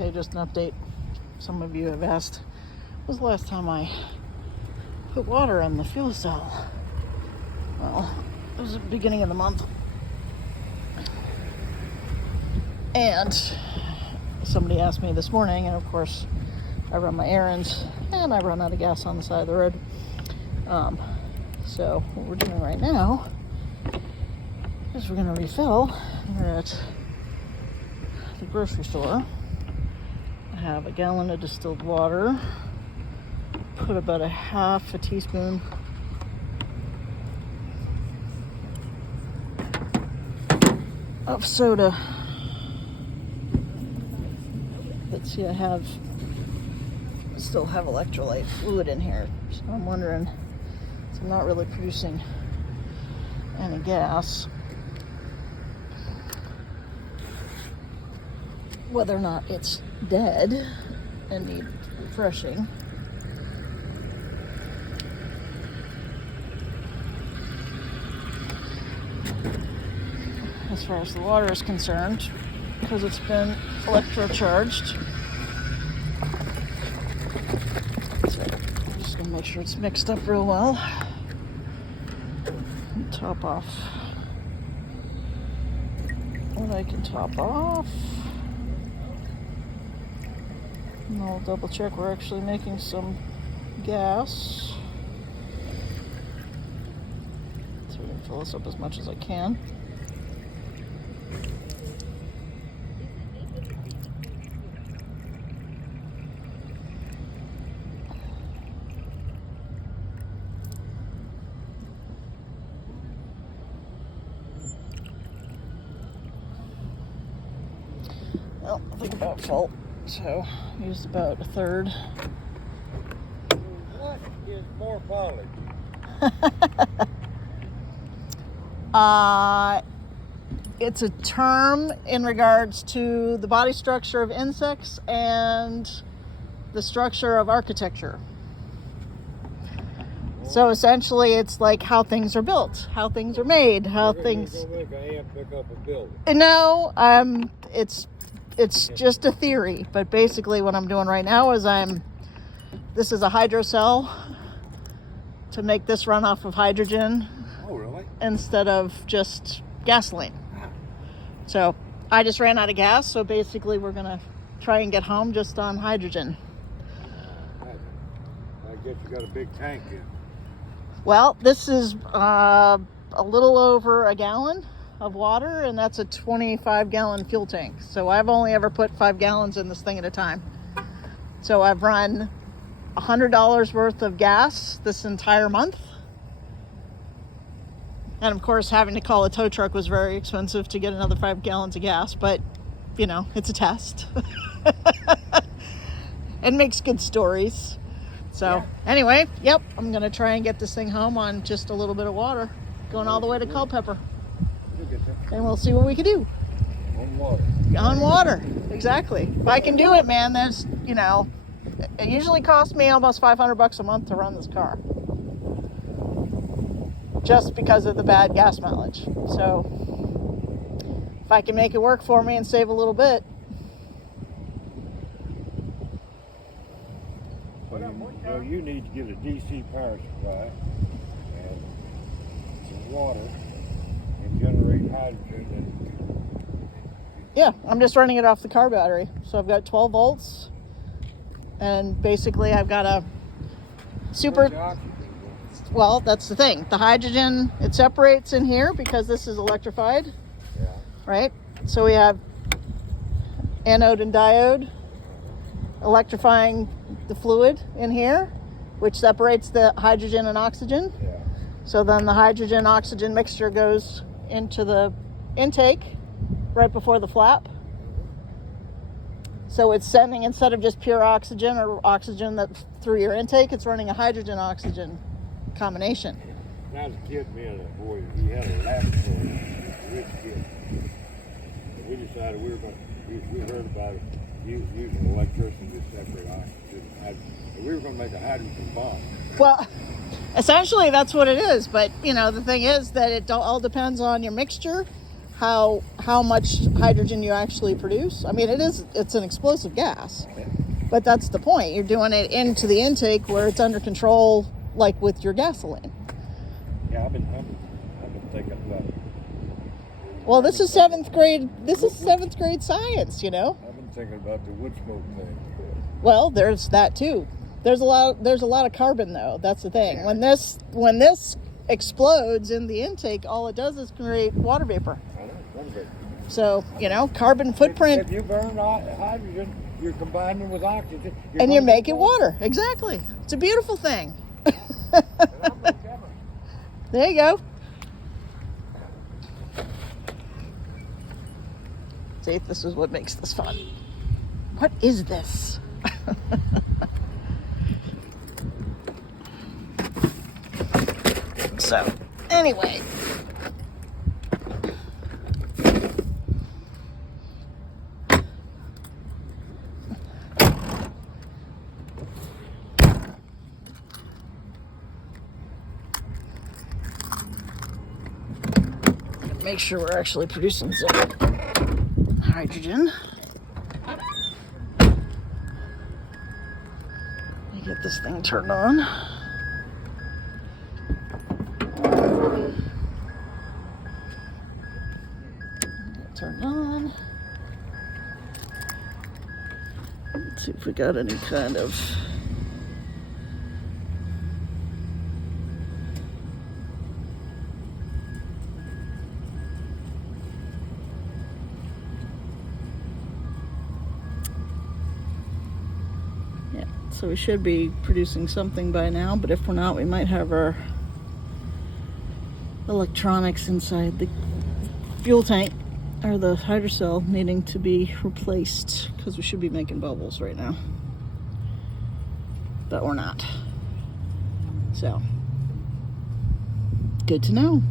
Okay, just an update. Some of you have asked, when was the last time I put water on the fuel cell? Well, it was the beginning of the month. And somebody asked me this morning, and of course, I run my errands, and I run out of gas on the side of the road. So what we're doing right now is we're going to refill. We're at the grocery store. I have a gallon of distilled water. Put about a half a teaspoon of soda. Let's see, I still have electrolyte fluid in here, so I'm wondering, so I'm not really producing any gas, whether or not it's dead and need refreshing. As far as the water is concerned, because it's been electrocharged. So I'm just gonna make sure it's mixed up real well. And top off what I can top off. And I'll double check we're actually making some gas. So we can fill this up as much as I can. Well, I think about full, so I used about a third. What is more polish? It's a term in regards to the body structure of insects and the structure of architecture. So essentially, it's like how things are built, how things are made, how things. You're gonna make an ant pick up a building. No, it's just a theory, but basically what I'm doing right now is this is a hydro cell to make this run off of hydrogen. Oh, really? Instead of just gasoline. So I just ran out of gas, so basically we're gonna try and get home just on hydrogen. I guess you got a big tank in. Well, this is a little over a gallon of water, and that's a 25-gallon fuel tank. So I've only ever put 5 gallons in this thing at a time. So I've run $100 worth of gas this entire month. And of course, having to call a tow truck was very expensive to get another 5 gallons of gas, but you know, it's a test. It makes good stories. So anyway, yep, I'm gonna try and get this thing home on just a little bit of water, going all the way to Culpeper. And we'll see what we can do. On water. On water, exactly. If I can do it, man, there's, it usually costs me almost $500 a month to run this car. Just because of the bad gas mileage. So if I can make it work for me and save a little bit. Well, you need to get a DC power supply and some water and generate hydrogen. Yeah, I'm just running it off the car battery. So I've got 12 volts. And basically I've got a super... Well, that's the thing. The hydrogen, it separates in here because this is electrified. Yeah. Right? So we have anode and diode electrifying the fluid in here, which separates the hydrogen and oxygen. Yeah. So then the hydrogen oxygen mixture goes into the intake right before the flap. So it's sending, instead of just pure oxygen or oxygen that through your intake, it's running a hydrogen oxygen combination. When I was a kid, me and a boy, he had a laboratory, a rich kid. And we decided we heard about it, using electricity to separate oxygen and hydrogen. And we were going to make a hydrogen bomb. Well, essentially that's what it is. But, the thing is that it all depends on your mixture, how much hydrogen you actually produce. I mean, it's an explosive gas, but that's the point. You're doing it into the intake where it's under control, like with your gasoline. Yeah, I've been thinking about it. Well, this is seventh grade. This is seventh grade science, you know. I've been thinking about the wood smoke thing. Well, there's that too. There's a lot of carbon though. That's the thing. When this explodes in the intake, all it does is create water vapor. I know, water vapor. So, you know, carbon footprint. If you burn hydrogen, you're combining with oxygen. And you're making water. Exactly. It's a beautiful thing. There you go. See, this is what makes this fun. What is this? So, anyway. Make sure we're actually producing some hydrogen. Let me get this thing turned on. Turned on. Let's see if we got any kind of so we should be producing something by now, but if we're not, we might have our electronics inside the fuel tank or the hydrocell needing to be replaced, because we should be making bubbles right now, but we're not. So good to know.